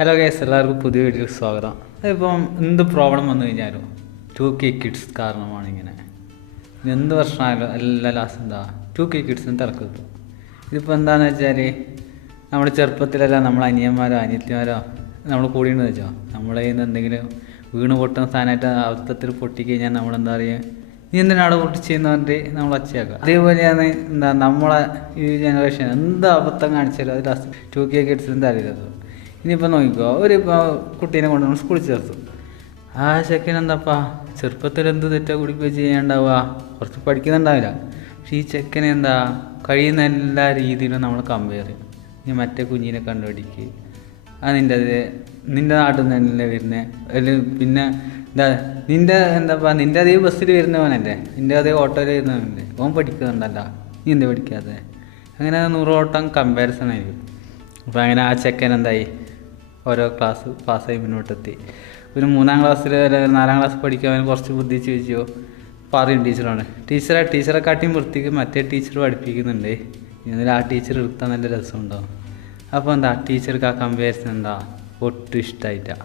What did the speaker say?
Hello guys, എല്ലാവർക്കും പുതിയ വീഡിയോക്ക് സ്വാഗതം. അതിപ്പം എന്ത് പ്രോബ്ലം വന്നു കഴിഞ്ഞാലും 2K കിഡ്സ് കാരണമാണ് ഇങ്ങനെ. എന്ത് പ്രശ്നമായാലും എല്ലാ ലാസ്റ്റ് എന്താ 2K കിഡ്സിന് തിരക്ക് കിട്ടും. ഇതിപ്പോൾ എന്താണെന്ന് വെച്ചാൽ നമ്മുടെ ചെറുപ്പത്തിലെല്ലാം നമ്മളെ അനിയന്മാരോ അനിയത്തിമാരോ നമ്മൾ കൂടിയെന്ന് വെച്ചോ, നമ്മളെ കയ്യിൽ നിന്ന് എന്തെങ്കിലും വീണ് പൊട്ടുന്ന സാധനമായിട്ട് അബദ്ധത്തിൽ പൊട്ടിക്കഴിഞ്ഞാൽ നമ്മളെന്താ പറയുക, നീ എന്തിനാണ് പൊട്ടിച്ചെന്ന് പറഞ്ഞിട്ട് നമ്മൾ ഒച്ചയാക്കുക. അതേപോലെയാണ് എന്താ നമ്മളെ ഈ ജനറേഷൻ എന്ത് അബദ്ധം കാണിച്ചാലും അത് ലാസ്റ്റ് 2K കിഡ്സിന് തരരുത്. ഇനിയിപ്പോൾ നോക്കിക്കോ, ഇപ്പോൾ കുട്ടീനെ കൊണ്ട് നമ്മൾ സ്കൂളിൽ ചേർത്തു. ആ ചെക്കനെന്താപ്പാ ചെറുപ്പത്തിൽ എന്ത് തെറ്റാ കൂടിപ്പോയി ചെയ്യാണ്ടാവുക, കുറച്ച് പഠിക്കുന്നുണ്ടാവില്ല. പക്ഷെ ഈ ചെക്കനെ എന്താ കഴിയുന്ന എല്ലാ രീതിയിലും നമ്മൾ കമ്പയർ ചെയ്യും. നീ മറ്റേ കുഞ്ഞിനെ കണ്ടുപിടിക്കുക, അത് നിൻ്റെ നാട്ടിൽ നിന്ന് തന്നെ വരുന്നത്. അതിൽ പിന്നെ നിൻ്റെ അതേ ബസ്സിൽ വരുന്നവനല്ലേ, നിൻ്റെ അതേ ഓട്ടോയിൽ വരുന്നവനല്ലേ, ഓൻ പഠിക്കുന്നുണ്ടല്ല, നീ എന്താ പഠിക്കാതെ? അങ്ങനെ 100 ഓട്ടം കമ്പാരിസൺ ആയിരിക്കും. അപ്പോൾ അങ്ങനെ ആ ചെക്കൻ എന്തായി, ഓരോ ക്ലാസ് പാസ്സായി മുന്നോട്ടെത്തി. ഒരു 3-ാം ക്ലാസ്സിൽ 4-ാം ക്ലാസ് പഠിക്കാൻ കുറച്ച് ബുദ്ധി ചോദിച്ചോ പറയും ടീച്ചറാണ്. ടീച്ചറെക്കാട്ടിയും വൃത്തിക്ക് മറ്റേ ടീച്ചർ പഠിപ്പിക്കുന്നുണ്ട്. എന്നാലും ആ ടീച്ചർ എടുത്താൽ നല്ല രസമുണ്ടാവും. അപ്പോൾ എന്താ ടീച്ചർക്ക് ആ കമ്പാരിസൺ എന്താ ഒട്ടും ഇഷ്ടമായിട്ടാണ്.